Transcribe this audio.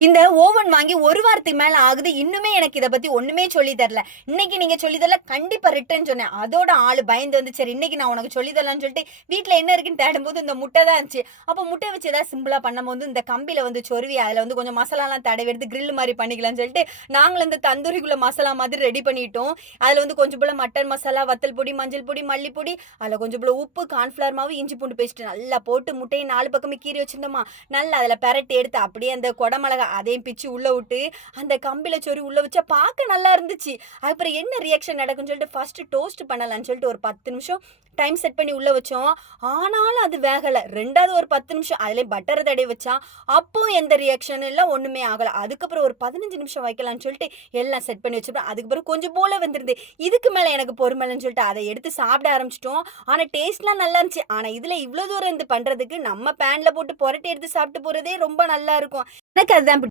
இந்த ஓவன் வாங்கி 1 வாரத்துக்கு மேல ஆகுது. இன்னுமே எனக்கு இத பத்தி ஒண்ணுமே சொல்லி தரல. இன்னைக்கு நீங்க சொல்லி தரல, கண்டிப்பா ரிட்டர்ன் சொன்னேன். அதோட ஆளு பயந்து வந்து, சரி இன்னைக்கு நான் உனக்கு சொல்லி தரலான்னு சொல்லிட்டு, வீட்ல என்ன இருக்குன்னு தேடும்போது இந்த முட்டை தான் இருந்துச்சு. அப்ப முட்டை வச்சு ஏதாவது சிம்பிளா பண்ணும்போது, இந்த கம்பியில வந்து சொருவி அதுல வந்து கொஞ்சம் மசாலாலாம் தடவி எடுத்து கிரில் மாரி பண்ணிக்கலாம்னு சொல்லிட்டு, நாங்களும் இந்த தந்தூரிக்குள்ள மசாலா மாதிரி ரெடி பண்ணிட்டோம். அதுல வந்து கொஞ்சம் போல மட்டன் மசாலா, வத்தல் பொடி, மஞ்சள் பொடி, மல்லிப்பொடி, அதுல கொஞ்சம் போல உப்பு, கார்ன்ஃப்ளவர் மாவு, இஞ்சி பூண்டு பேஸ்ட் நல்லா போட்டு முட்டைய 4 பக்கமும் கீறி வச்சிருந்தோமா, நல்லா அதுல பெரட்டி எடுத்து அப்படியே அந்த கொடமிளகா அதையும் பிச்சு உள்ள விட்டு, அந்த கம்பில சொருவி உள்ள வச்சா பார்க்க நல்லா இருந்துச்சு. அப்புறம் என்ன ரியாக்ஷன் நடக்கும்னு சொல்லிட்டு ஃபர்ஸ்ட் டோஸ்ட் பண்ணலாம்னு சொல்லிட்டு ஒரு 10 நிமிஷம் டைம் செட் பண்ணி உள்ள வச்சோம். ஆனாலும் அது வேகல. 2வது ஒரு 10 நிமிஷம் அதிலயே பட்டர தடவி வச்சா, அப்பவும் எந்த ரியாக்ஷனும் இல்ல, ஒண்ணுமே ஆகல. அதுக்கப்புறம் ஒரு 15 நிமிஷம் வைக்கலாம்னு சொல்லிட்டு எல்லாம் செட் பண்ணி வச்சிருப்பேன். அதுக்கப்புறம் கொஞ்சம் போல வெந்திருந்தது. இதுக்கு மேல எனக்கு பொறுமை இல்லன்னு சொல்லிட்டு அத எடுத்து சாப்பிட ஆரம்பிச்சுட்டோம். ஆனா டேஸ்ட்லாம் நல்லா இருந்துச்சு. ஆனா இதுல இவ்ளோ தூரம் பண்றதுக்கு நம்ம பேன்ல போட்டு புரட்டி எடுத்து சாப்பிட்டு போறதே ரொம்ப நல்லா இருக்கும். எனக்கு அதுதான்